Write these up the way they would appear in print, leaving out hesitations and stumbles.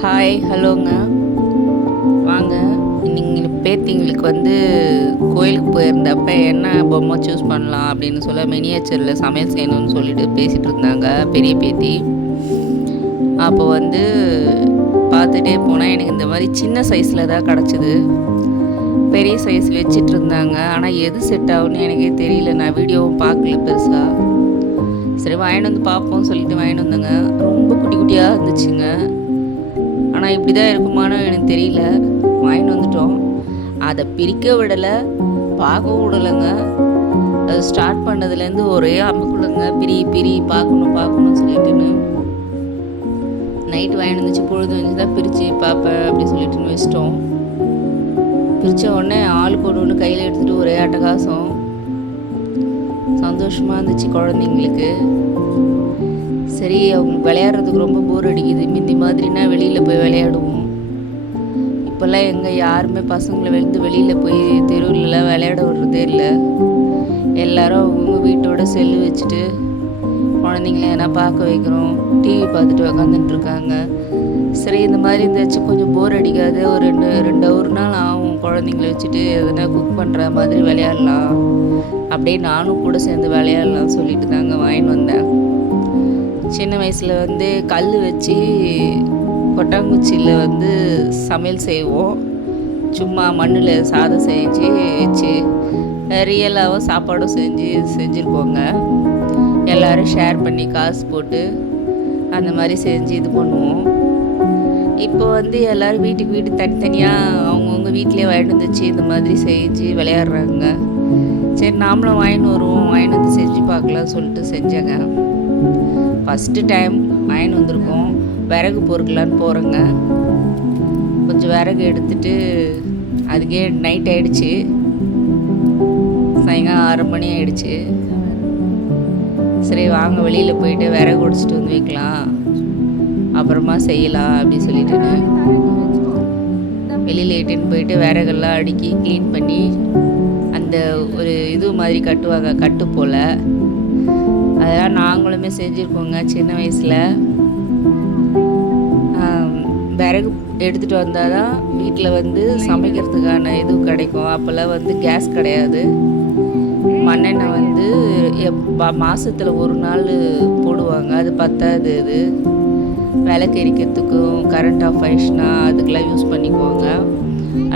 Hi ஹலோங்க. வாங்க, இன்னைக்கு பேத்திங்களுக்கு கோயிலுக்கு போயிருந்தப்ப என்ன பொம்மை சூஸ் பண்ணலாம் அப்படின்னு சொல்ல மினியேச்சரில் சமையல் செய்யணும்னு சொல்லிட்டு பேசிகிட்டு இருந்தாங்க பெரிய பேத்தி. அப்போ பார்த்துட்டே போனால் எனக்கு இந்த மாதிரி சின்ன சைஸில் தான் கிடச்சிது. பெரிய சைஸ் வச்சிட்டு இருந்தாங்க, ஆனால் எது செட் ஆகுன்னு எனக்கே தெரியல. நான் வீடியோவும் பார்க்கல பெருசாக. சரி வாங்கிட்டு வந்து பார்ப்போம்னு சொல்லிட்டு வாங்கிட்டு வந்தேங்க. ரொம்ப குட்டி குட்டியாக இருந்துச்சுங்க. ஆனால் இப்படி தான் இருக்குமான்னு எனக்கு தெரியல. வாங்கிட்டு வந்துட்டோம். அதை பிரிக்க விடலை, பார்க்கவும் விடலைங்க. அது ஸ்டார்ட் பண்ணதுலேருந்து ஒரே அமுக்குள்ளங்க, பிரி பார்க்கணும்னு சொல்லிட்டுன்னு. நைட்டு வாங்கிட்டு வந்துச்சு, பொழுது வந்து தான் பிரித்து பார்ப்பேன் அப்படி சொல்லிட்டுன்னு வச்சிட்டோம். பிரித்த உடனே ஆளுக்கு ஒன்று கையில் எடுத்துகிட்டு ஒரே அட்டகாசம். சந்தோஷமாக இருந்துச்சு குழந்தைங்களுக்கு. சரி, அவங்க விளையாடுறதுக்கு ரொம்ப போர் அடிக்குது. முந்தி மாதிரினா வெளியில் போய் விளையாடுவோம். இப்போல்லாம் எங்கே யாருமே பசங்களை வெளியில் போய் தெருவிலலாம் விளையாட விடுறதே இல்லை. எல்லோரும் அவங்க வீட்டோட செல்லு வச்சுட்டு குழந்தைங்கள எதனா பார்க்க வைக்கிறோம், டிவி பார்த்துட்டு உக்காந்துட்டுருக்காங்க. சரி, இந்த மாதிரி இருந்துச்சு, கொஞ்சம் போர் அடிக்காது. ஒரு ரெண்டு ஒரு நாள் ஆகும் குழந்தைங்கள வச்சுட்டு எதனா குக் பண்ணுற மாதிரி விளையாடலாம். அப்படியே நானும் கூட சேர்ந்து விளையாடலாம் சொல்லிட்டு தாங்க வாங்கின்னு வந்தேன். சின்ன வயசில் கல் வச்சு கொட்டாங்குச்சியில் சமையல் செய்வோம். சும்மா மண்ணில் சாதம் செஞ்சு வச்சு ரியலாகவும் சாப்பாடும் செஞ்சுருக்கோங்க. எல்லோரும் ஷேர் பண்ணி காசு போட்டு அந்த மாதிரி செஞ்சு இது பண்ணுவோம். இப்போ எல்லோரும் வீட்டுக்கு தனித்தனியாக அவங்கவுங்க வீட்டிலே வாங்கிட்டு வந்துச்சு இந்த மாதிரி செஞ்சு விளையாடுறாங்க. சரி, நாமளும் வாங்கிட்டு வந்து செஞ்சு பார்க்கலாம் சொல்லிட்டு செஞ்சேங்க. ஃபஸ்ட்டு டைம் வாங்கிட்டு வந்திருக்கோம். விறகு பொறுக்கலான்னு போகிறேங்க. கொஞ்சம் விறகு எடுத்துகிட்டு அதுக்கே நைட் ஆகிடுச்சு. சாயங்காலம் 6 மணி ஆகிடுச்சு. சரி வாங்க, வெளியில் போயிட்டு விறகு உடைச்சிட்டு வந்து வைக்கலாம், அப்புறமா செய்யலாம் அப்படி சொல்லிட்டுன்னு வெளியில் இட்டுன்னு போயிட்டு விறகெல்லாம் அடுக்கி க்ளீன் பண்ணி அந்த ஒரு இது மாதிரி கட்டுவாங்க, கட்டு போல், அதெல்லாம் நாங்களுமே செஞ்சுருக்கோங்க சின்ன வயசில். விறகு எடுத்துகிட்டு வந்தால் தான் வீட்டில் சமைக்கிறதுக்கான இது கிடைக்கும். அப்போல்லாம் கேஸ் கிடையாது. மண்ணெண்ணெய் மாதத்தில் ஒரு நாள் போடுவாங்க. அது பத்தாது. அது விளக்கு எரிக்கிறதுக்கும் கரண்ட் ஆஃப் ஆயிடுச்சுன்னா அதுக்கெலாம் யூஸ் பண்ணிக்குவாங்க.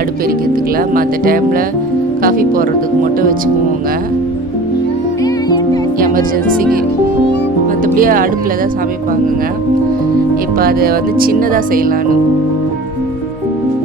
அடுப்பு எரிக்கிறதுக்கெலாம் மற்ற டைமில் காஃபி போடுறதுக்கு மட்டும் வச்சுக்குவோங்க, எமர்ஜென்சிக்கு. மற்றபடி அடுப்பில் தான் சமைப்பாங்கங்க. இப்போ அதை சின்னதாக செய்யலான்னு